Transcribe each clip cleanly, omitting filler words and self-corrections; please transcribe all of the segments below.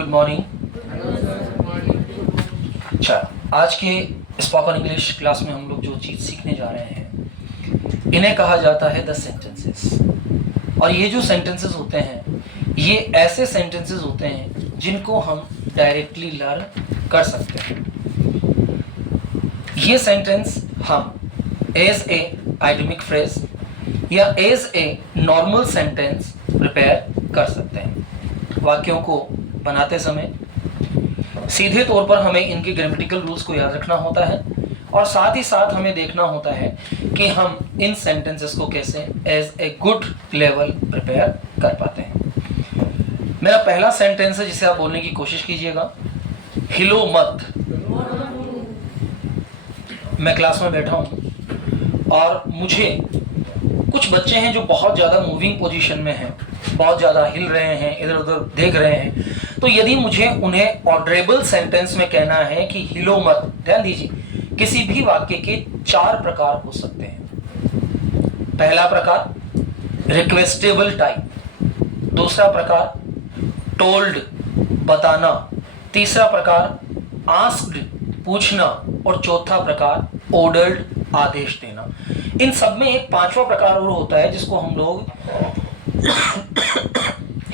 Good morning. अच्छा, आज के स्पोकन इंग्लिश क्लास में हम लोग जो चीज़ सीखने जा रहे हैं इन्हें कहा जाता है द सेंटेंसेस। और ये जो सेंटेंसेस होते हैं ये ऐसे सेंटेंसेस होते हैं जिनको हम डायरेक्टली लर्न कर सकते हैं। ये सेंटेंस हम एज ए आइडमिक फ्रेज या as a normal sentence prepare कर सकते हैं। वाक्यों को बनाते समय सीधे तौर पर हमें इनके ग्रामेटिकल रूल्स को याद रखना होता है और साथ ही साथ हमें देखना होता है कि हम इन सेंटेंसेस को कैसे as a good level prepare कर पाते हैं। मेरा पहला सेंटेंस है जिसे आप बोलने की कोशिश कीजिएगा, हिलो मत। मैं क्लास में बैठा हूँ और मुझे कुछ बच्चे हैं जो बहुत ज़्यादा मूविंग पोजीशन में हैं, बहुत ज़्यादा हिल रहे हैं, इधर उधर देख रहे हैं। तो यदि मुझे उन्हें ऑर्डरेबल सेंटेंस में कहना है कि हिलो मत, ध्यान दीजिए, किसी भी वाक्य के 4 प्रकार हो सकते हैं। पहला प्रकार रिक्वेस्टेबल टाइप, दूसरा प्रकार टोल्ड बताना, तीसरा प्रकार आस्क्ड पूछना और चौथा प्रकार ऑर्डर्ड आदेश देना। इन सब में एक 5वां प्रकार और होता है जिसको हम लोग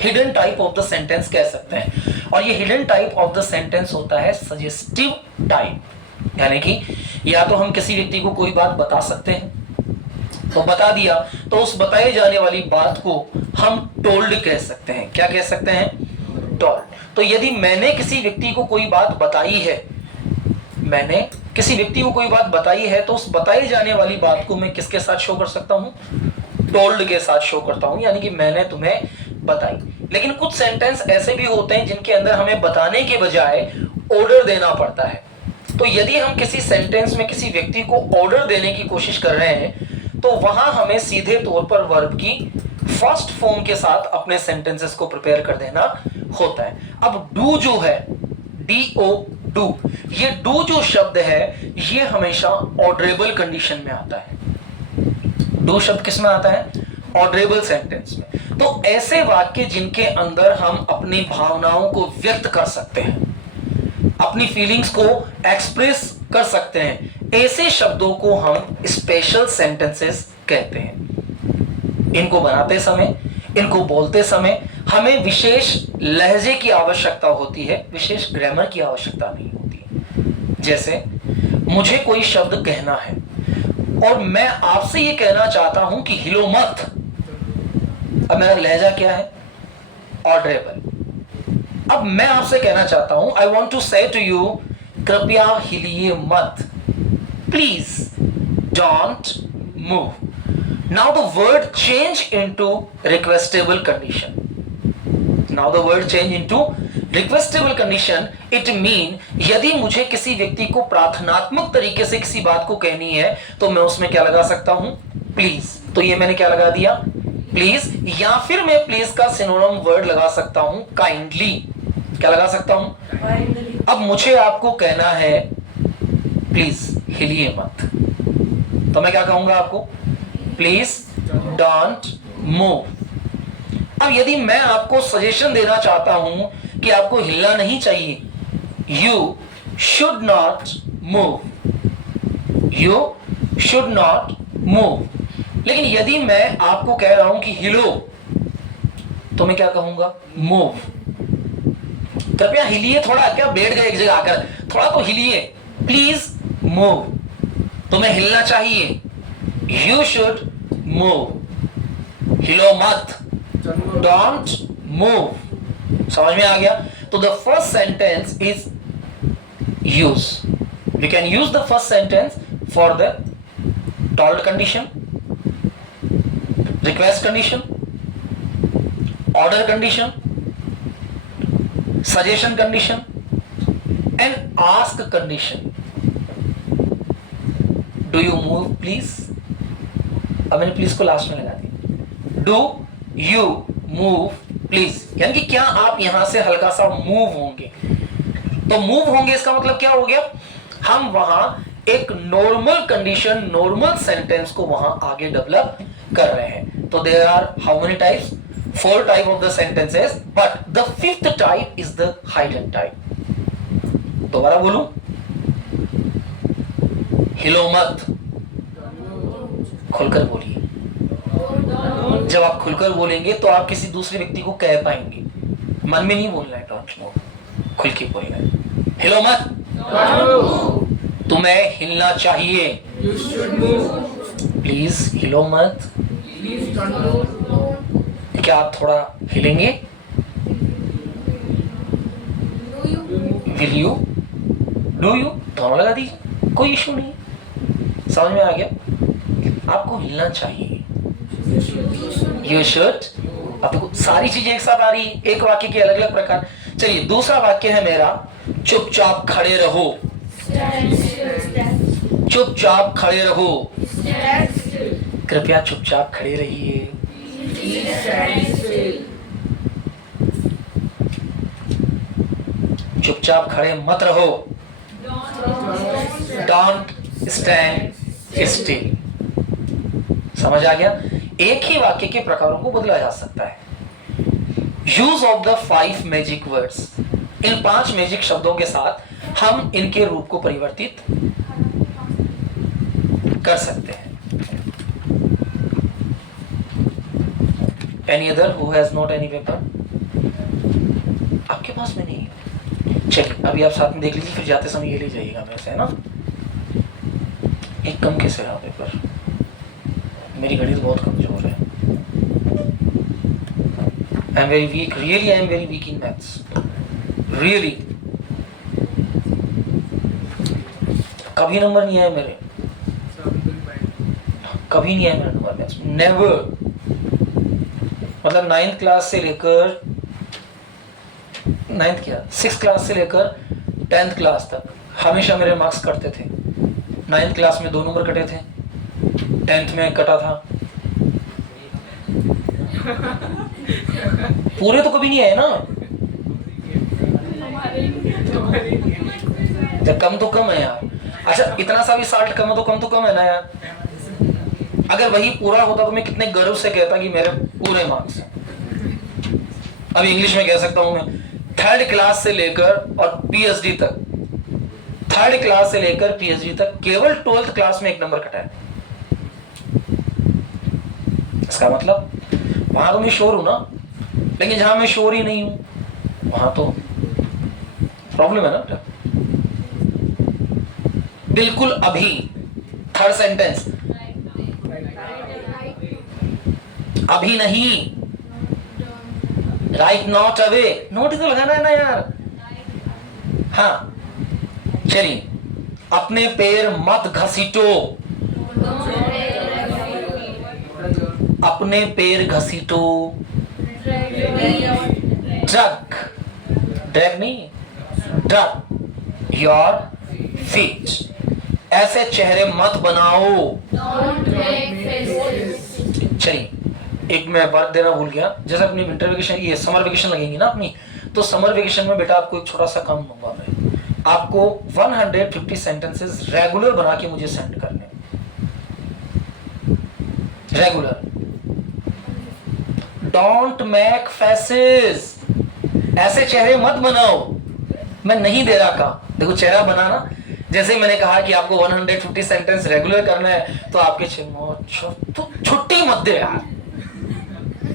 hidden type of the sentence कह सकते हैं। और ये hidden type of the sentence होता है सजेस्टिव टाइप, यानी कि या तो हम किसी व्यक्ति को कोई बात बता सकते हैं तो बता दिया, तो उस बताए जाने वाली बात को हम टोल्ड कह सकते हैं। क्या कह सकते हैं? टोल्ड। तो यदि मैंने किसी व्यक्ति को कोई बात बताई है, मैंने किसी व्यक्ति को कोई बात बताई है, तो उस बताई जाने वाली बात को मैं किसके साथ शो कर सकता हूं? टोल्ड के साथ शो करता हूं, यानी कि मैंने तुम्हें बताई। लेकिन कुछ सेंटेंस ऐसे भी होते हैं जिनके अंदर हमें बताने के बजाय ऑर्डर देना पड़ता है। तो यदि हम किसी सेंटेंस में किसी व्यक्ति को ऑर्डर देने की कोशिश कर रहे हैं तो वहां हमें सीधे तौर पर वर्ब की फर्स्ट फॉर्म के साथ अपने सेंटेंसेस को प्रिपेयर कर देना होता है। अब डू जो है, DO डू, ये डू जो शब्द है ये हमेशा ऑर्डरेबल कंडीशन में आता है। डू शब्द किस में आता है? ऑर्डरेबल सेंटेंस में। तो ऐसे वाक्य जिनके अंदर हम अपनी भावनाओं को व्यक्त कर सकते हैं, अपनी फीलिंग्स को एक्सप्रेस कर सकते हैं, ऐसे शब्दों को हम स्पेशल सेंटेंसेस कहते हैं। इनको बनाते समय, इनको बोलते समय हमें विशेष लहजे की आवश्यकता होती है, विशेष ग्रामर की आवश्यकता नहीं होती है। जैसे मुझे कोई शब्द कहना है और मैं आपसे ये कहना चाहता हूं कि हिलो मत। अब मेरा लहजा क्या है? ऑर्डरेबल। अब मैं आपसे कहना चाहता हूं, I want to say to you, कृपया हिलिए मत, please don't move. Now the word change into requestable condition. Now the word change into requestable condition, it mean यदि मुझे किसी व्यक्ति को प्रार्थनात्मक तरीके से किसी बात को कहनी है तो मैं उसमें क्या लगा सकता हूं? प्लीज। तो ये मैंने क्या लगा दिया? प्लीज। या फिर मैं प्लीज का सिनोनिम वर्ड लगा सकता हूं काइंडली। क्या लगा सकता हूं? काइंडली। अब मुझे आपको कहना है प्लीज हिलिए मत, तो मैं क्या कहूंगा आपको? Please don't move. अब यदि मैं आपको सजेशन देना चाहता हूं कि आपको हिलना नहीं चाहिए, you should not move, you should not move. लेकिन यदि मैं आपको कह रहा हूं कि हिलो, तो मैं क्या कहूंगा? मूव। कृपया हिलिए थोड़ा, क्या बैठ गए एक जगह आकर, थोड़ा तो हिलिए, प्लीज मूव। तुम्हें हिलना चाहिए, यू शुड मूव, हिलो मत, डोंट मूव। समझ में आ गया? तो the first sentence is use, we can use the first sentence for the told condition, request condition, order condition, suggestion condition and ask condition. Do you move please? अब मैंने please को last में लगा दिया। डू यू मूव प्लीज, यानी कि क्या आप यहां से हल्का सा मूव होंगे? तो मूव होंगे इसका मतलब क्या हो गया? हम वहां एक नॉर्मल कंडीशन, नॉर्मल सेंटेंस को वहां आगे डेवलप कर रहे हैं। तो there are how many types? 4 type of the sentences, but the 5th type is the hidden type. दोबारा बोलूं, हिलो मत, खुलकर बोलिए। जब आप खुलकर बोलेंगे तो आप किसी दूसरे व्यक्ति को कह पाएंगे। मन में नहीं बोलना है, डोंट नो, खुल के बोलना है। हिलो मत, तुम्हें हिलना चाहिए। प्लीज हिलो मत। क्या आप थोड़ा हिलेंगे? विल यू, डू यू, दोनों लगा दीजिए, कोई इशू नहीं। समझ में आ गया? आपको हिलना चाहिए। You should. अब देखो सारी चीजें एक साथ आ रही है, एक वाक्य के अलग अलग प्रकार। चलिए दूसरा वाक्य है मेरा, चुपचाप खड़े रहो। चुपचाप खड़े रहो, कृपया चुपचाप खड़े रहिए। चुपचाप खड़े मत रहो, डोंट स्टैंड स्टिल। समझ आ गया? एक ही वाक्य के प्रकारों को बदला जा सकता है। Use of the 5 magic words, in 5 magic शब्दों के साथ हम इनके रूप को परिवर्तित कर सकते हैं। Any other who has not any paper? आपके पास में नहीं है? चलिए अभी आप साथ में देख लीजिए, फिर जाते समय ये ले जाइएगा मेरे से, है ना? एक कम कैसे रहा पेपर? मेरी गणित बहुत कमजोर है। I am very weak, really I am very weak in maths, really. कभी नंबर नहीं आए मेरे, कभी नहीं आए मेरे नंबर मैथ्स, नेवर। मतलब 9th क्लास से लेकर 9th क्या 6th क्लास से लेकर 10th क्लास तक हमेशा मेरे मार्क्स कटते थे। 9th क्लास में 2 नंबर कटे थे, 10th में कटा था। पूरे तो कभी नहीं आए ना, जब कम तो कम है यार। अच्छा इतना सा भी साल्ट कम है तो कम है ना यार। अगर वही पूरा होता तो मैं कितने गर्व से कहता कि मेरे पूरे मार्क्स हैं। अब इंग्लिश में कह सकता हूं मैं 3rd क्लास से लेकर और पीएचडी तक, 3rd क्लास से लेकर पीएचडी तक केवल 12th क्लास में 1 नंबर कटा है। इसका मतलब वहां तो मैं श्योर हूं ना, लेकिन जहां मैं श्योर ही नहीं हूं वहां तो प्रॉब्लम है ना। बिल्कुल अभी, 3rd सेंटेंस, अभी नहीं, राइट नॉट अवे, नोट ही तो लगाना है ना यार। हाँ चलिए, अपने पैर मत घसीटो, अपने पैर घसीटो। ड्रग, ड्रैग नहीं, ड्रग योर फीट, ऐसे चेहरे मत बनाओ। चलिए एक मैं बात देना भूल गया, जैसे अपनी विंटर वेकेशन, ये समर वेकेशन लगेंगी ना अपनी, तो समर वेकेशन में बेटा आपको एक छोटा सा काम दूंगा मैं, आपको 150 सेंटेंसेस रेगुलर बना के मुझे सेंड करने, रेगुलर। डोंट मेक फेसेस, ऐसे चेहरे मत बनाओ। मैं नहीं दे रहा काम, देखो चेहरा बनाना, जैसे मैंने कहा कि आपको 150 सेंटेंस रेगुलर करना है, तो आपके तो छुट्टी मत दे यार,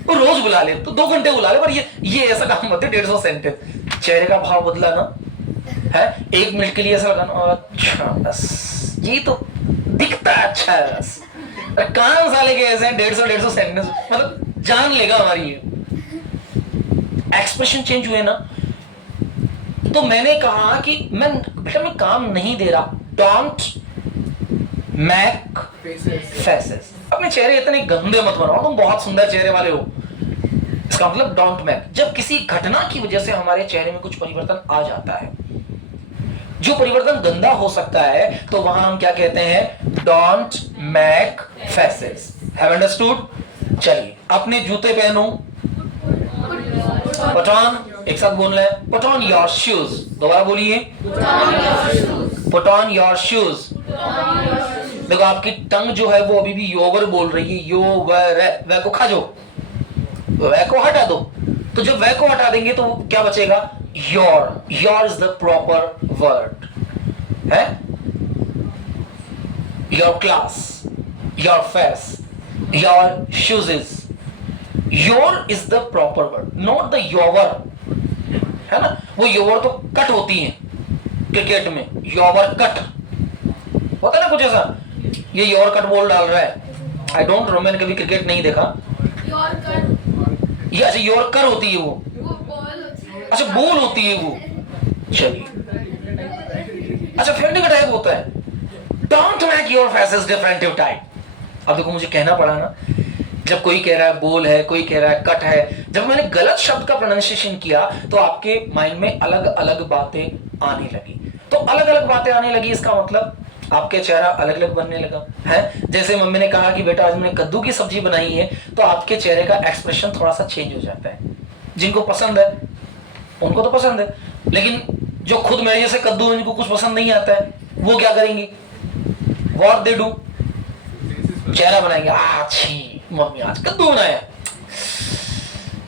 वो रोज बुला ले तो 2 घंटे बुला ले, पर ये ऐसा काम मत दे 150 सेंटेंस। चेहरे का भाव बदला ना है, 1 मिनट के लिए ऐसा लगाना, अच्छा बस ये तो दिखता अच्छा है बस। काम साले के ऐसे 150 सेंटेंस, मतलब जान लेगा हमारी ये एक्सप्रेशन चेंज हुए ना। तो मैंने कहा कि मैं काम नहीं दे रहा, डोंट मेक फेसेस, अपने चेहरे इतने गंदे मत बनाओ, तुम बहुत सुंदर चेहरे वाले हो। इसका मतलब डोंट मेक, जब किसी घटना की वजह से हमारे चेहरे में कुछ परिवर्तन आ जाता है, जो परिवर्तन गंदा हो सकता है, तो वहां हम क्या कहते हैं, don't make faces. Have understood? चलिए अपने जूते पहनो, पुट ऑन, एक साथ बोलना है, पुट ऑन योर शूज। दोबारा बोलिए, पुट ऑन योर शूज। देखो आपकी टंग जो है वो अभी भी योवर बोल रही है, योवर है, वह को खा जो, वह को हटा दो, तो जब वह को हटा देंगे तो क्या बचेगा? Your. Your is the proper word है। Your class, your face, your shoeses. Your is the proper word, not the योवर, है ना। वो योवर तो कट होती है क्रिकेट में, योवर कट होता है ना कुछ ऐसा, ये योर कट बॉल डाल रहा है। आई डोंट नो, मैंने कभी क्रिकेट नहीं देखा। ये अच्छा यॉर्कर होती है वो बॉल होती है, अच्छा बॉल होती है वो, चलिए। अच्छा फील्डिंग टाइप होता है। Don't make your faces differentive type. अब देखो मुझे कहना पड़ा ना, जब कोई कह रहा है बोल है, कोई कह रहा है कट है, जब मैंने गलत शब्द का प्रोनाउंसिएशन किया तो आपके माइंड में अलग अलग बातें आने लगी। तो अलग अलग बातें आने लगी, इसका मतलब आपके चेहरा अलग अलग बनने लगा है। जैसे मम्मी ने कहा कि बेटा आज मैंने कद्दू की सब्जी बनाई है, तो आपके चेहरे का एक्सप्रेशन थोड़ा सा चेंज हो जाता है। जिनको पसंद है उनको तो पसंद है, लेकिन जो खुद मेरे जैसे कद्दू इनको कुछ पसंद नहीं आता है, वो क्या करेंगे? What they do? चेहरा बनाएंगे, अच्छी मम्मी आज कद्दू बनाया,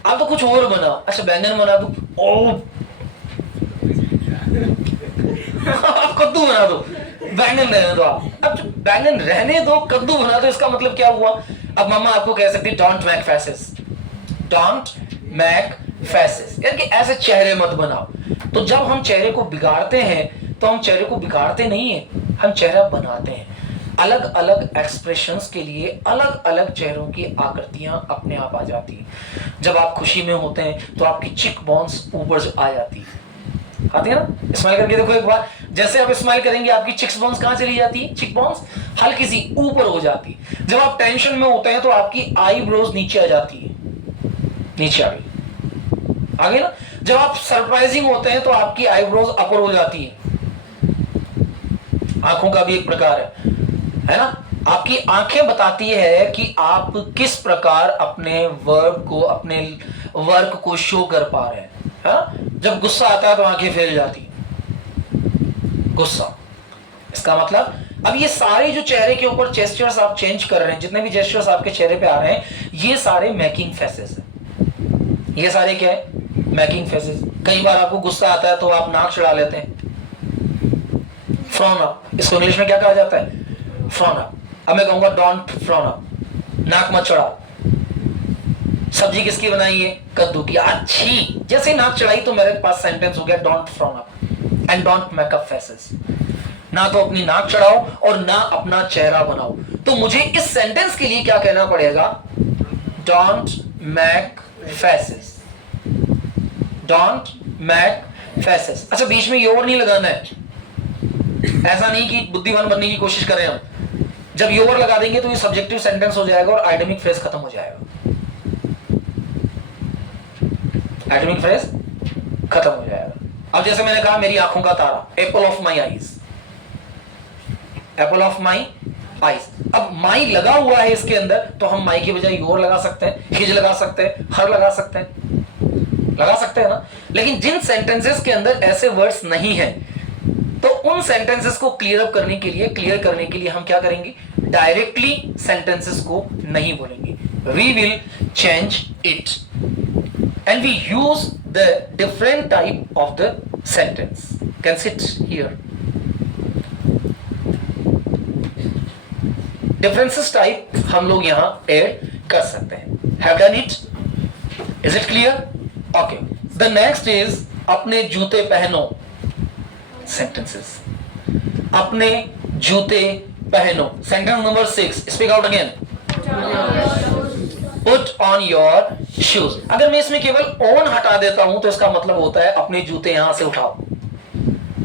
आप तो कुछ और बनाओ। अच्छा बैंगन बना दो, ओ आप कद्दू बना दो, बैंगन रहने दो आप। अब जो बैंगन रहने दो, कद्दू बना दो, इसका मतलब क्या हुआ? अब मम्मा आपको कह सकती है don't make faces, don't make faces, यानी कि ऐसे चेहरे मत बनाओ। तो जब हम चेहरे को बिगाड़ते हैं तो हम चेहरे को बिगाड़ते नहीं है, हम चेहरा बनाते हैं। अलग अलग एक्सप्रेशंस के लिए अलग अलग चेहरों की आकृतियां अपने आप आ जाती हैं। जब आप खुशी में होते हैं तो आपकी चिक बोन्स ऊपर आ जाती है, आती है ना। स्माइल करके देखो एक बार, जैसे आप स्माइल करेंगे आपकी चिक्स बोन्स कहां चली जाती है? चिक बोन्स हल्की सी ऊपर हो जाती है। जब आप टेंशन में होते हैं तो आपकी आईब्रोज नीचे आ जाती है, नीचे आ गई, आ गई ना। जब आप सरप्राइजिंग होते हैं तो आपकी आईब्रोज अपर हो जाती है। आंखों का भी एक प्रकार है ना। आपकी आंखें बताती है कि आप किस प्रकार अपने वर्क को शो कर पा रहे हैं, है ना? जब गुस्सा आता है तो आंखें फैल जाती, गुस्सा। इसका मतलब अब ये सारे जो चेहरे के ऊपर जेस्चर्स आप चेंज कर रहे हैं, जितने भी जेस्चर्स आपके चेहरे पे आ रहे हैं, ये सारे मैकिंग फेसेस हैं। ये सारे क्या है? Making faces. कई बार आपको गुस्सा आता है तो आप नाक चढ़ा लेते हैं, फ्रॉन अप। इसको इंग्लिश में क्या कहा जाता है? Frown up. अब मैं कहूंगा डोंट फ्रॉन अप, नाक मत चढ़ाओ। सब्जी किसकी बनाई है? कद्दू की, अच्छी। जैसे नाक चढ़ाई तो मेरे पास सेंटेंस हो गया don't frown up and don't make up faces. ना तो अपनी नाक चढ़ाओ और ना अपना चेहरा बनाओ। तो मुझे इस सेंटेंस के लिए क्या कहना पड़ेगा? Don't make faces, don't make faces. अच्छा बीच में योर नहीं लगाना है, ऐसा नहीं कि बुद्धिमान बनने की कोशिश करें हम। जब योर लगा देंगे तो ये सब्जेक्टिव सेंटेंस हो जाएगा और आइडेमिक फ्रेज खत्म हो जाएगा, आइडेमिक फ्रेज खत्म हो जाएगा। अब जैसे मैंने कहा मेरी आंखों का तारा, apple of my eyes, apple of my eyes. अब माई लगा हुआ है इसके अंदर, तो हम माई की बजाय योर लगा सकते हैं, हिज लगा सकते हैं, हर लगा सकते हैं, लगा सकते हैं ना। लेकिन जिन सेंटेंसेस के अंदर ऐसे वर्ड्स नहीं है, तो उन सेंटेंसेस को क्लियर करने के लिए हम क्या करेंगे? डायरेक्टली सेंटेंसेस को नहीं बोलेंगे, we will change it and we use the different type of the sentence. Can sit here. Differences type हम लोग यहां ऐड कर सकते हैं। Have done it? Is it clear? Okay, the next is अपने जूते पहनो। सेंटेंसेस, अपने जूते पहनो। Sentence number 6, speak out again. Put on your shoes. अगर मैं इसमें केवल ऑन हटा देता हूं तो इसका मतलब होता है अपने जूते यहां से उठाओ।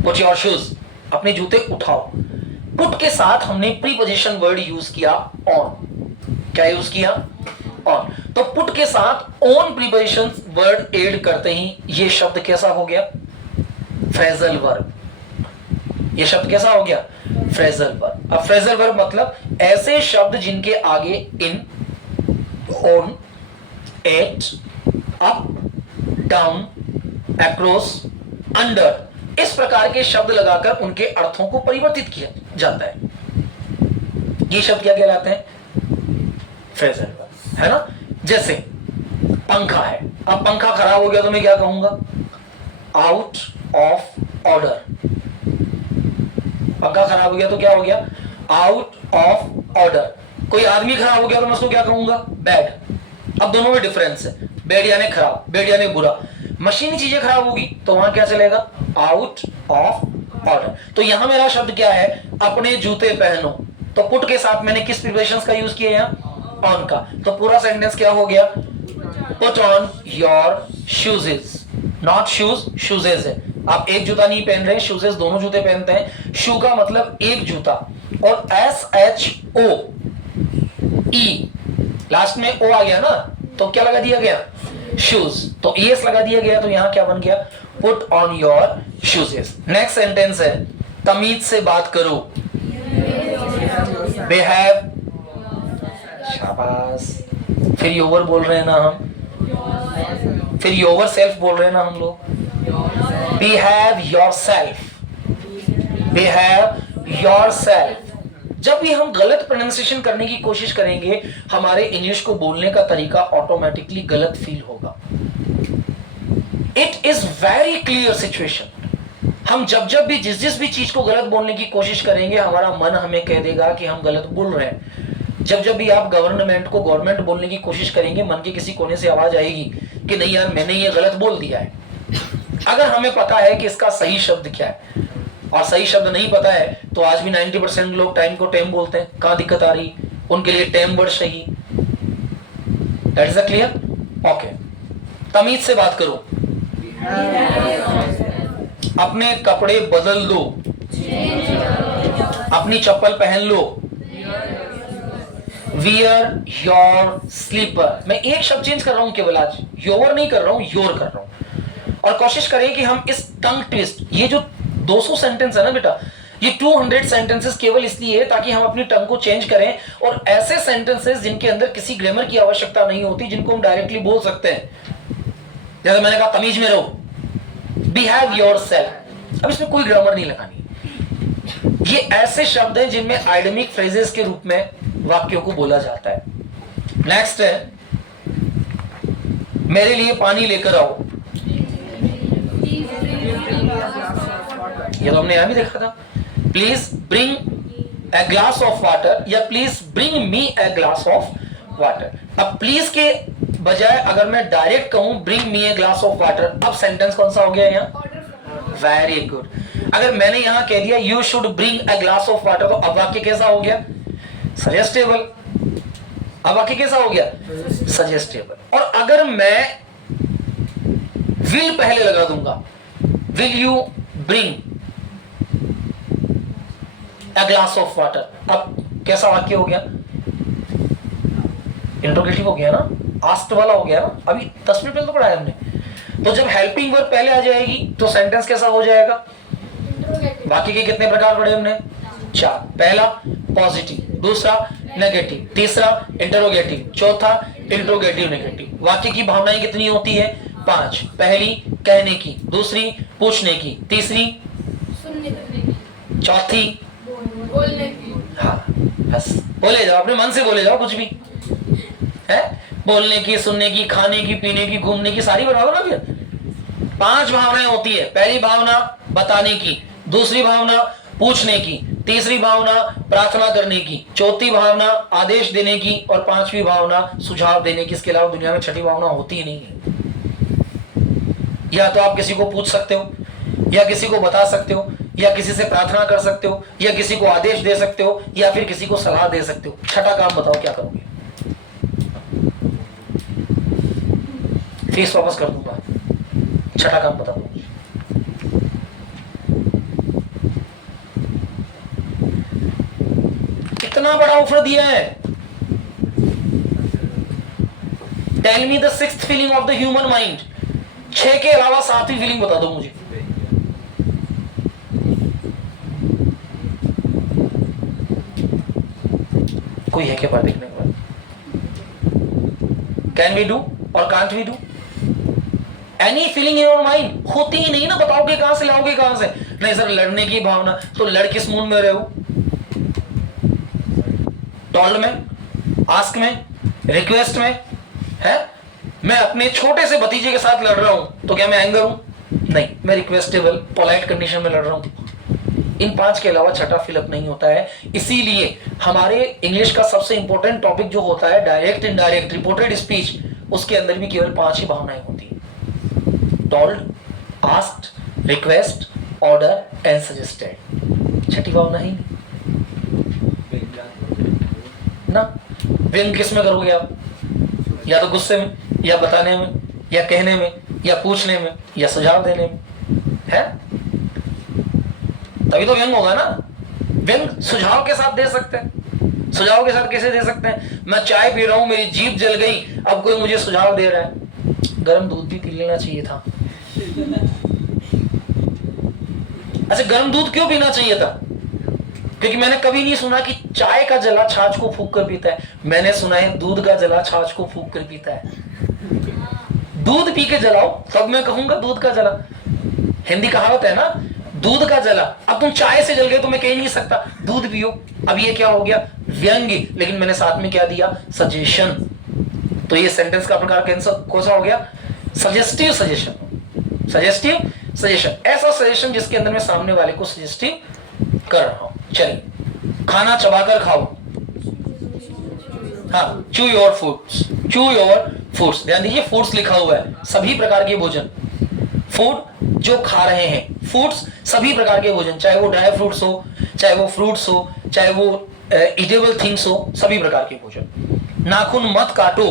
पुट योर शूज, अपने जूते उठाओ। पुट के साथ हमने प्रीपोजिशन वर्ड यूज किया ऑन। क्या यूज किया? ऑन। तो पुट के साथ ऑन प्रीपोजिशन वर्ड ऐड करते ही ये शब्द कैसा हो गया? Phrasal verb. ये शब्द कैसा हो गया? Phrasal verb. अब फ्रेजल वर्ब मतलब ऐसे शब्द जिनके आगे in, on, at, up, down, across, under, इस प्रकार के शब्द लगाकर उनके अर्थों को परिवर्तित किया जाता है। ये शब्द क्या कहलाते हैं? फ्रेजल वर्ब, है ना। जैसे पंखा है, अब पंखा खराब हो गया तो मैं क्या कहूंगा? Out of order. पंखा खराब हो गया तो क्या हो गया? Out of order. कोई आदमी खराब हो गया तो मैं उसको क्या कहूंगा? बैड। अब दोनों में डिफरेंस है, बैड यानी खराब, बैड यानी बुरा। मशीनी चीजें खराब होगी तो वहां क्या चलेगा? Out of order. तो यहां मेरा शब्द क्या है? अपने जूते पहनो। तो पुट के साथ मैंने किस प्रिपरेशंस का यूज किया यहां? ऑन का। तो पूरा सेंटेंस क्या हो गया? Put on your shoeses, not shoes, shoeses है। आप एक जूता नहीं पहन रहे, शूजेस दोनों जूते पहनते हैं। शू का मतलब एक जूता, और SHO E लास्ट में O आ गया ना, तो क्या लगा दिया गया? शूज। तो ES लगा दिया गया, तो यहां क्या बन गया? Put on your shoeses. Next sentence है तमीज से बात करो। बिहेव, शाबाश। फिर योवर बोल रहे हैं ना हम, फिर योवर सेल्फ बोल रहे हैं ना हम लोग। Behave your self, behave your self. जब भी हम गलत प्रोनाउंसिएशन करने की कोशिश करेंगे, हमारे इंग्लिश को बोलने का तरीका ऑटोमेटिकली गलत फील होगा। It is very clear situation. हम जब भी जिस भी चीज को गलत बोलने की कोशिश करेंगे, हमारा मन हमें कह देगा कि हम गलत बोल रहे हैं। जब भी आप गवर्नमेंट को गवर्नमेंट बोलने की कोशिश करेंगे, मन के किसी कोने से आवाज आएगी कि नहीं यार, मैंने ये गलत बोल दिया है। अगर हमें पता है कि इसका सही शब्द क्या है और सही शब्द नहीं पता है, तो आज भी 90% लोग टाइम को टेम बोलते हैं। कहां दिक्कत आ रही? उनके लिए टेम वर्ड सही। That is a clear? Okay. तमीज से बात करो। अपने कपड़े बदल दो, अपनी चप्पल पहन लो। Wear your sleeper. मैं एक शब्द चेंज कर रहा हूं केवल आज, योर नहीं कर रहा हूं, योर कर रहा हूं। और कोशिश करें कि हम इस टंग ट्विस्ट, ये जो 200 सेंटेंस है ना बेटा, ये 200 सेंटेंसेस केवल इसलिए ताकि हम अपनी टंग को चेंज करें, और ऐसे सेंटेंसेस जिनके अंदर किसी ग्रामर की आवश्यकता नहीं होती, जिनको हम डायरेक्टली बोल सकते हैं। जैसे मैंने कहा तमीज में रहो, बिहेव योरसेल्फ। अब इसमें कोई ग्रामर नहीं लगानी। ये ऐसे शब्द हैं जिनमें आइडेमिक फ्रेजेस के रूप में वाक्यों को बोला जाता है। नेक्स्ट है मेरे लिए पानी लेकर आओ। ये तो हमने यहां भी देखा था। Please bring a glass of water, या please bring me a glass of water. अब प्लीज के बजाय अगर मैं डायरेक्ट कहूं bring me a glass of water, अब सेंटेंस कौन सा हो गया यहाँ? Very good. अगर मैंने यहां कह दिया you should bring a glass of water, तो अब वाक्य कैसा हो गया? सजेस्टेबल। अब वाक्य कैसा हो गया? सजेस्टेबल। और अगर मैं विल पहले लगा दूंगा, will you bring a glass of water, अब कैसा वाक्य हो गया? इंट्रोगेटिव हो गया ना, आस्क्ड वाला हो गया ना। अभी 10 मिनट पहले तो पढ़ाया हमने। तो जब हेल्पिंग वर्ब पहले आ जाएगी तो सेंटेंस कैसा हो जाएगा? वाक्य के कितने प्रकार पढ़े हमने? 4। पहला पॉजिटिव, दूसरा नेगेटिव, तीसरा इंटरोगेटिव, चौथा इंट्रोगेटिव नेगेटिव। वाक्य की भावनाएं कितनी होती है? 5। पहली कहने की, दूसरी पूछने की, तीसरी चौथी बोलने की। हाँ, बस बोले जाओ, अपने मन से बोले जाओ, कुछ भी है। बोलने की, सुनने की, खाने की, पीने की, घूमने की, सारी बना दो ना। फिर 5 भावनाएं होती है। पहली भावना बताने की, दूसरी भावना पूछने की, तीसरी भावना प्रार्थना करने की, चौथी भावना आदेश देने की, और 5वीं भावना सुझाव देने की। इसके अलावा दुनिया में छठी भावना होती ही नहीं है। या तो आप किसी को पूछ सकते हो, या किसी को बता सकते हो, या किसी से प्रार्थना कर सकते हो, या किसी को आदेश दे सकते हो, या फिर किसी को सलाह दे सकते हो। छठा काम बताओ क्या करोगे? फीस वापस कर दूंगा। छठा काम बता दो। इतना बड़ा ऑफर दिया है। Tell me the 6th feeling of the human mind. 6 के अलावा 7वीं फीलिंग बता दो मुझे। कोई है क्या देखने के बाद? कैन वी डू और can't we do? Any feeling in your mind होती ही नहीं ना। बताओगे कहां से, लाओगे कहां से? नहीं सर, लड़ने की भावना, तो लड़ किस मूड में रहे हो? टॉल्ड में, आस्क में, रिक्वेस्ट में है? मैं अपने छोटे से भतीजे के साथ लड़ रहा हूं तो क्या मैं एंगर हूं? नहीं, मैं रिक्वेस्टेबल पोलाइट कंडीशन में लड़ रहा हूं। इन 5 के अलावा छठा फिलअप नहीं होता है। इसीलिए हमारे इंग्लिश का सबसे इंपॉर्टेंट टॉपिक जो होता है डायरेक्ट, इनडायरेक्ट, रिपोर्टेड स्पीच, उसके अंदर भी केवल 5 ही भावनाएं होती है, told, asked, request, order and suggested. छठी भावना ही ना। व्यंग किस में करोगे आप? या तो गुस्से में, या बताने में, या कहने में, या पूछने में, या सुझाव देने में, है? तभी तो व्यंग होगा ना। व्यंग सुझाव के साथ दे सकते हैं। सुझाव के साथ कैसे दे सकते हैं? मैं चाय पी रहा हूं, मेरी जीभ जल गई, अब कोई मुझे सुझाव दे रहा है, गर्म दूध भी पी लेना चाहिए था। अच्छा, गर्म दूध क्यों पीना चाहिए था? क्योंकि मैंने कभी नहीं सुना कि चाय का जला छाछ को फूंक कर पीता है। मैंने सुना है दूध का जला छाछ को फूंक कर पीता है। दूध पी के जलाओ तब मैं कहूंगा दूध का जला। हिंदी कहावत है ना, दूध का जला। अब तुम चाय से जल गए तो मैं कह नहीं सकता दूध पियो। अब ये क्या हो गया? व्यंग्य। लेकिन मैंने साथ में क्या दिया? सजेशन। तो ये सेंटेंस का प्रकार कौन सा हो गया? Suggestive suggestion. सजेस्टिव सजेशन, ऐसा सजेशन जिसके अंदर मैं सामने वाले को सजेस्टिव कर रहा हूं। चलिए, खाना चबाकर खाओ। हाँ, चू योर फूड्स, चू योर फूड्स। ध्यान दीजिए, फूड्स लिखा हुआ है, सभी प्रकार के भोजन। फूड जो खा रहे हैं, फूड्स सभी प्रकार के भोजन, चाहे वो ड्राई फ्रूट्स हो, चाहे वो फ्रूट्स हो, चाहे वो ईटेबल थिंग्स हो, सभी प्रकार के भोजन। नाखून मत काटो।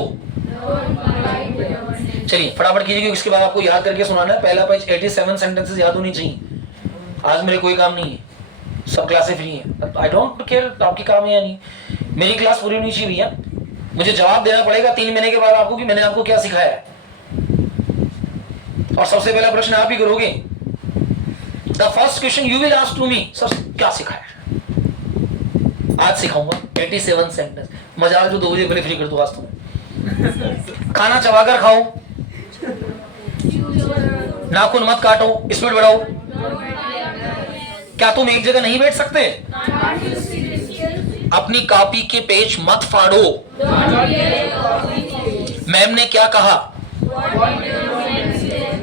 चलिए फटाफट कीजिए क्योंकि इसके बाद आपको याद करके सुनाना है। पहला पेज 87 सेंटेंसेस याद होनी चाहिए। आज मेरे कोई काम नहीं है, सब क्लासें फ्री हैं। आई डोंट केयर आपकी काम है या नहीं, मेरी क्लास पूरी होनी चाहिए भैया। मुझे जवाब देना पड़ेगा 3 महीने के बाद आपको कि मैंने आपको क्या सिखाया है। और सबसे पहला प्रश्न आप ही करोगे। The first question you will ask to me, sir क्या सिखाया है? आज सिखाऊंगा 87 सेंटेंस। मजाल जो 2 बजे पहले फ्री कर दो आज तुम्हें। खाना चबाकर खाओ, नाखून मत काटो, स्पीड बढ़ाओ। क्या तुम एक जगह नहीं बैठ सकते? अपनी कॉपी के पेज मत फाड़ो। मैम ने क्या कहा?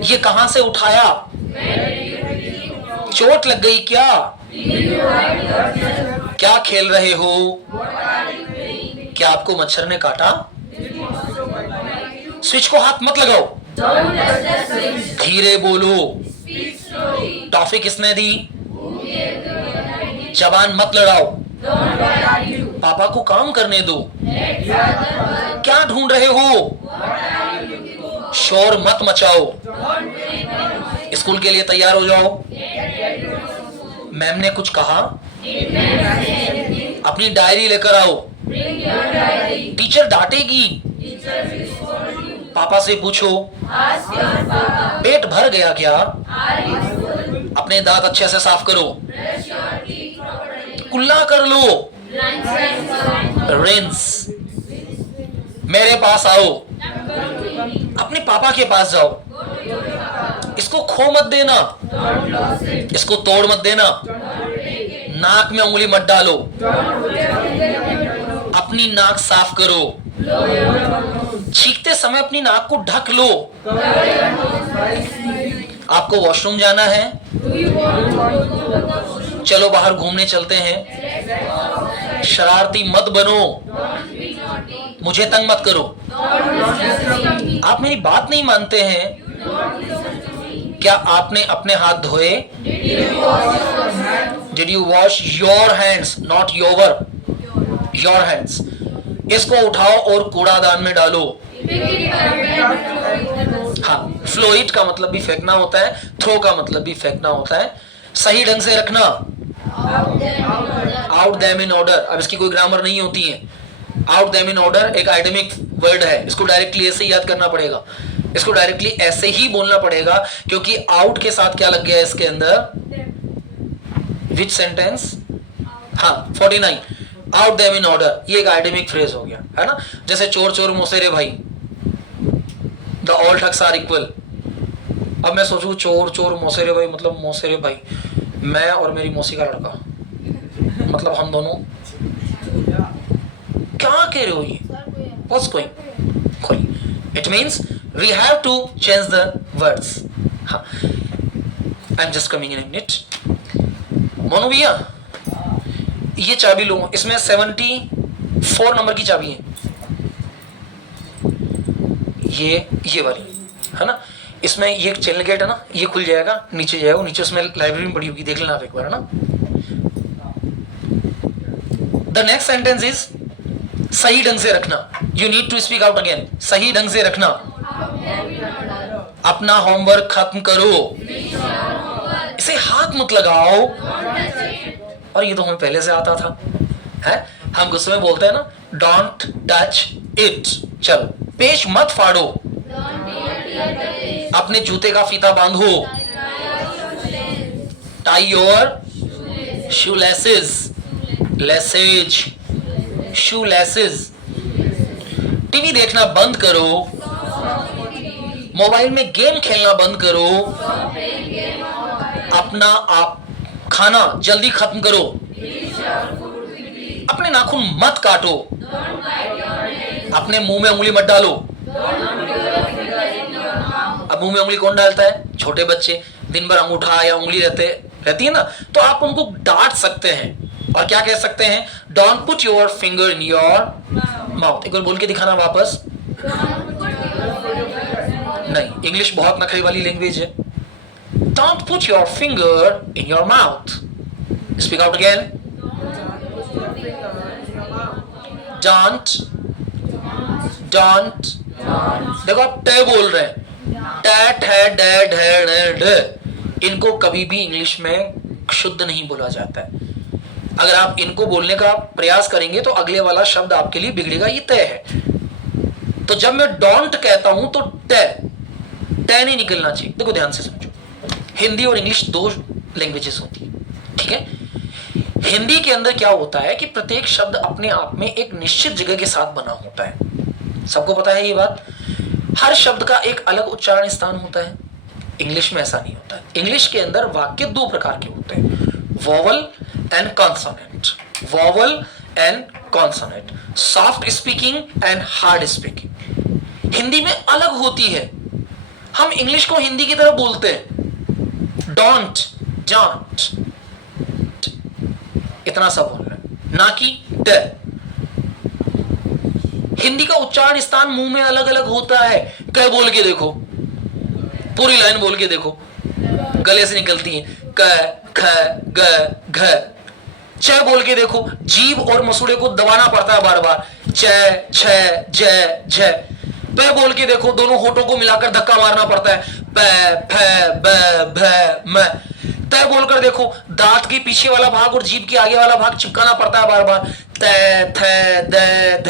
ये कहां से उठाया? चोट लग गई क्या? क्या खेल रहे हो? क्या आपको मच्छर ने काटा? स्विच को हाथ मत लगाओ। धीरे बोलो। टॉफी किसने दी? जबान मत लड़ाओ। पापा को काम करने दो। क्या ढूंढ रहे हो? शोर मत मचाओ। स्कूल के लिए तैयार हो जाओ। मैम ने कुछ कहा? अपनी डायरी लेकर आओ। टीचर डांटेगी। पापा से पूछो। पेट भर गया क्या? अपने दांत अच्छे से साफ करो। कुल्ला कर लो। रिंस। मेरे पास आओ। अपने पापा के पास जाओ। इसको खो मत देना, इसको तोड़ मत देना। नाक में उंगली मत डालो। अपनी नाक साफ करो। छींकते समय अपनी नाक को ढक लो। आपको वॉशरूम जाना है? चलो बाहर घूमने चलते हैं। शरारती मत बनो। मुझे तंग मत करो। आप मेरी बात नहीं मानते हैं? क्या आपने अपने हाथ धोए? Did you wash your hands, not your hands? इसको उठाओ और कूड़ादान में डालो। हाँ, फ्लोइट का मतलब भी फेंकना होता है, थ्रो का मतलब भी फेंकना होता है। सही ढंग से रखना। Out them in order. अब इसकी कोई ग्रामर नहीं होती है। आउट देम इन ऑर्डर एक आइडेमिक वर्ड है, इसको डायरेक्टली ऐसे ही याद करना पड़ेगा। इसको डायरेक्टली ऐसे ही बोलना पड़ेगा क्योंकि आउट के साथ क्या लग गया है इसके अंदर? विच सेंटेंस? हाँ, 49। आउट देम इन ऑर्डर, ये एक आइडेमिक फ्रेज हो गया है ना। जैसे चोर चोर मोसेरे भाई, the all thugs are equal. अब मैं सोचूं चोर चोर मोसेरे भाई मतलब मोसेरे भाई, मैं और मेरी मौसी का लड़का, मतलब हम दोनों। क्या कह रहे हो ये? What's going? It means we have to change the words. हाँ, I am just coming in a minute. Monu भैया, ये चाबी लो, इसमें 74 नंबर की चाबी है, ये वाली है ना. इसमें ये चैनल गेट है ना, ये खुल जाएगा, नीचे जाएगा, नीचे उसमें लाइब्रेरी में पड़ी होगी, देख लेना आप एक बार, है ना. द नेक्स्ट सेंटेंस इज सही ढंग से रखना. You need to speak out again. सही ढंग से रखना. अपना होमवर्क खत्म करो. इसे हाथ मत लगाओ. और ये तो हमें पहले से आता था, है. हम गुस्से में बोलते हैं ना, डोंट टच इट. चलो, पेच मत फाड़ो. अपने जूते का फीता बांधो. Tie your shoelaces. Laces, shoelaces. TV देखना बंद करो. मोबाइल में गेम खेलना बंद करो. अपना आप खाना जल्दी खत्म करो. अपने नाखून मत काटो. अपने मुंह में उंगली मत डालो. अब मुंह में उंगली कौन डालता है? छोटे बच्चे. दिन भर अंगूठा या उंगली रहती है ना, तो आप उनको डांट सकते हैं और क्या कह सकते हैं? Don't put your finger in your mouth. एक बार बोल के दिखाना वापस. नहीं, इंग्लिश बहुत नखरे वाली लैंग्वेज है. Don't put your finger in your mouth. Speak out again. Don't. देखो आप टे बोल रहे हैं. टैट है, डैड है, ड. इनको कभी भी इंग्लिश में शुद्ध नहीं बोला जाता है. अगर आप इनको बोलने का प्रयास करेंगे तो अगले वाला शब्द आपके लिए बिगड़ेगा. ये तय है. तो जब मैं डोंट कहता हूं तो टे नहीं निकलना चाहिए. देखो ध्यान से समझो, हिंदी और इंग्लिश दो लैंग्वेजेस होती है, ठीक है. हिंदी के अंदर क्या होता है कि प्रत्येक शब्द अपने आप में एक निश्चित जगह के साथ बना होता है. सबको पता है ये बात. हर शब्द का एक अलग उच्चारण स्थान होता है. इंग्लिश में ऐसा नहीं होता है. इंग्लिश के अंदर वाक्य दो प्रकार के होते हैं, vowel and consonant. Vowel and consonant. Soft speaking and hard speaking. Hindi में अलग होती है. हम इंग्लिश को हिंदी की तरह बोलते हैं. डोंट, जॉन्ट, इतना सा बोलना है, ना कि ड. हिंदी का उच्चारण स्थान मुंह में अलग अलग होता है. क बोल के देखो, पूरी लाइन बोल के देखो, गले से निकलती है. क, ख, ग, घ. च बोल के देखो, जीभ और मसूड़े को दबाना पड़ता है बार बार. च, छ, ज, झ. प बोल के देखो, दोनों होठों को मिलाकर धक्का मारना पड़ता है. प, फ, ब, भ, म. त बोलकर देखो, दांत के पीछे वाला भाग और जीभ के आगे वाला भाग चिपकाना पड़ता है बार बार. त, थ, द, ध.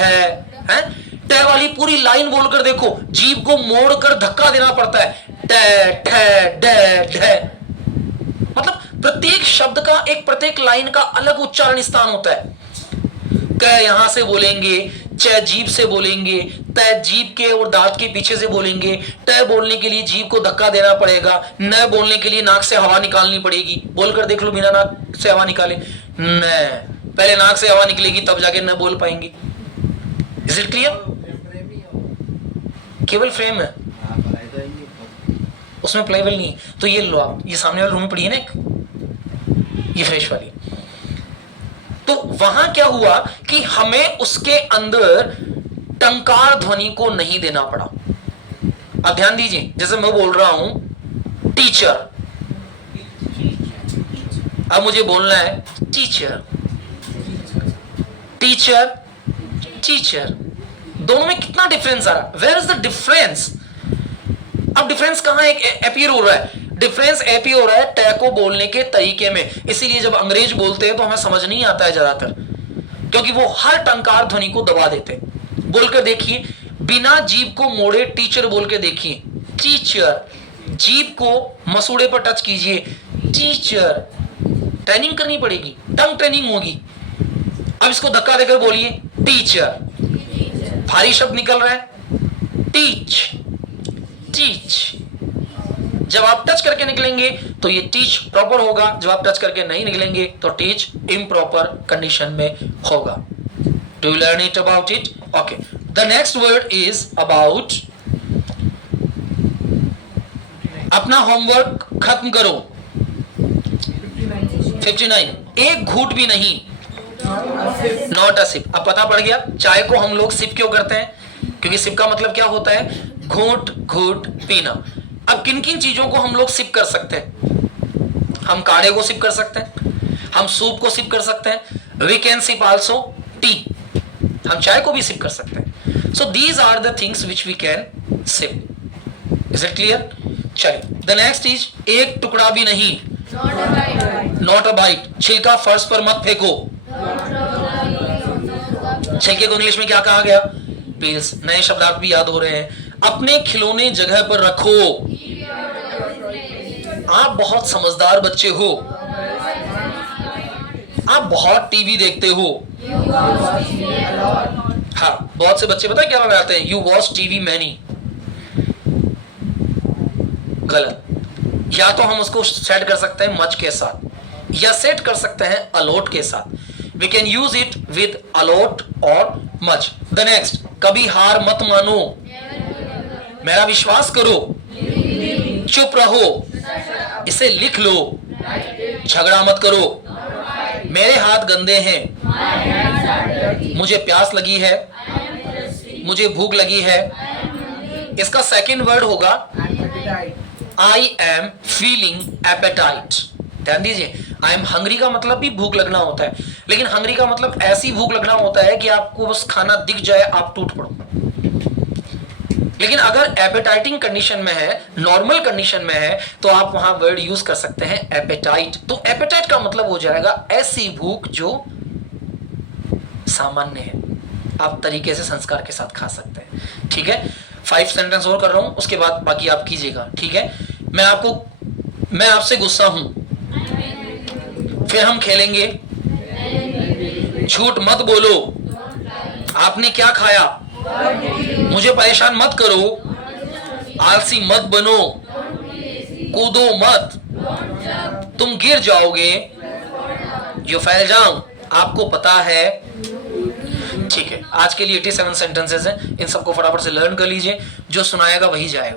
ट वाली पूरी लाइन बोलकर देखो, जीभ को मोड़कर धक्का देना पड़ता है. ट, ठ, ड, ढ. मतलब प्रत्येक शब्द का एक प्रत्येक लाइन का अलग उच्चारण स्थान होता है. क यहां से बोलेंगे, च जीभ से बोलेंगे, त जीभ के और दांत के पीछे से बोलेंगे. ट बोलने के लिए जीभ को धक्का देना पड़ेगा. न बोलने के लिए नाक से हवा निकालनी पड़ेगी. बोलकर देख लो बिना नाक से हवा निकाले. न, पहले नाक से हवा निकलेगी तब जाके न बोल पाएंगे. Is it clear? केवल फ्रेम है, उसमें प्लेबल नहीं. तो ये लो आप, ये सामने वाले रूम में पड़ी है ना एक, ये फ्रेश वाली. तो वहां क्या हुआ कि हमें उसके अंदर टंकार ध्वनि को नहीं देना पड़ा. अब ध्यान दीजिए, जैसे मैं बोल रहा हूं टीचर, अब मुझे बोलना है टीचर, टीचर, टीचर. दोनों में कितना डिफरेंस आ रहा है? Where is the difference? अब डिफरेंस कहां अपीयर हो रहा है? डिफरेंस अपीयर हो रहा है ट को बोलने के तरीके में. इसीलिए जब अंग्रेज बोलते हैं तो हमें समझ नहीं आता है ज्यादातर, क्योंकि वो हर टंकार ध्वनि को दबा देते हैं. बोलकर देखिए, बिना जीभ को मोड़े टीचर बोल के देखिए, टीचर. जीभ को मसूड़े पर टच कीजिए, टीचर. ट्रेनिंग करनी पड़ेगी, टंग ट्रेनिंग होगी. अब इसको धक्का देकर बोलिए टीचर. भारी शब्द निकल रहा है. Teach, teach. जब आप टच करके निकलेंगे तो ये टीच प्रॉपर होगा. जब आप टच करके नहीं निकलेंगे तो टीच इम्प्रॉपर कंडीशन में होगा. Do you learn it about it? Okay. The next word is about अपना होमवर्क खत्म करो। 59, एक घूंट भी नहीं, नॉट अ सिप। अब पता पड़ गया चाय को हम लोग सिप क्यों करते हैं, क्योंकि सिप का मतलब क्या होता है, घूंट घूंट पीना। अब किन किन चीजों को हम लोग सिप कर सकते हैं, हम काढ़े को सिप कर सकते हैं, हम सूप को सिप कर सकते हैं, we can sip also tea, हम चाय को भी सिप कर सकते हैं। So these are the things which we can sip. Is it clear? चलिए द नेक्स्ट इज एक टुकड़ा भी नहीं, नॉट अ बाइट। छिलका फर्श पर मत फेंको, छिलके को इंग्लिश में क्या कहा गया, पील्स। नए शब्दार्थ भी याद हो रहे हैं। अपने खिलौने जगह पर रखो, आप बहुत समझदार बच्चे हो, आप बहुत टीवी देखते हो। हाँ, बहुत से बच्चे पता है क्या लगाते हैं, यू वॉच टीवी मैनी, गलत। या तो हम उसको सेट कर सकते हैं मच के साथ, या सेट कर सकते हैं अलॉट के साथ। We can use it with a lot और मच। द नेक्स्ट, कभी हार मत मानो, मेरा विश्वास करो, चुप रहो, इसे लिख लो, झगड़ा मत करो, मेरे हाथ गंदे हैं, मुझे प्यास लगी है, मुझे भूख लगी है। इसका सेकंड वर्ड होगा आई एम फीलिंग एपेटाइट। ध्यान दीजिए, आई एम हंग्री का मतलब भी भूख लगना होता है, लेकिन हंग्री का मतलब ऐसी भूख लगना होता है कि आपको बस खाना दिख जाए आप टूट पड़ो। लेकिन अगर एपेटाइटिंग कंडीशन में है, नॉर्मल कंडीशन में है, तो आप वहां वर्ड यूज कर सकते हैं एपेटाइट। तो एपेटाइट का मतलब हो जाएगा ऐसी भूख जो सामान्य है, आप तरीके से संस्कार के साथ खा सकते हैं। ठीक है, 5 सेंटेंस और कर रहा हूं, उसके बाद बाकी आप कीजिएगा। ठीक है, मैं आपसे गुस्सा हूं, फिर हम खेलेंगे, झूठ मत बोलो, आपने क्या खाया, मुझे परेशान मत करो, आलसी मत बनो, कूदो मत, तुम गिर जाओगे, जो फैल जाऊं, आपको पता है। ठीक है, आज के लिए 87 सेंटेंसेस हैं, इन सबको फटाफट से लर्न कर लीजिए, जो सुनाएगा वही जाएगा।